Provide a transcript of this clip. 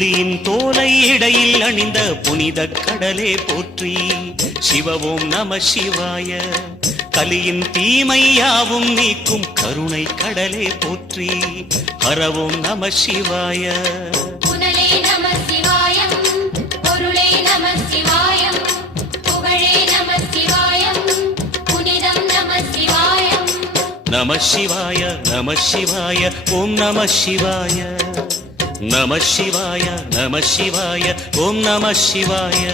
புலியின் தோலை இடையில் அணிந்த புனித கடலே போற்றி. சிவவோம் நம சிவாய. கலியின் தீமையாவும் நீக்கும் கருணை கடலே போற்றி. ஹரவோம் நம சிவாய. புனலே நம சிவாயம், பொருளே நம சிவாயம், புகழே நம சிவாயம், புனிதம் நம சிவாயம். நம சிவாய நம சிவாய ஓம் நம சிவாய. நம சிவாய நம சிவாய ஓம் நம சிவாய.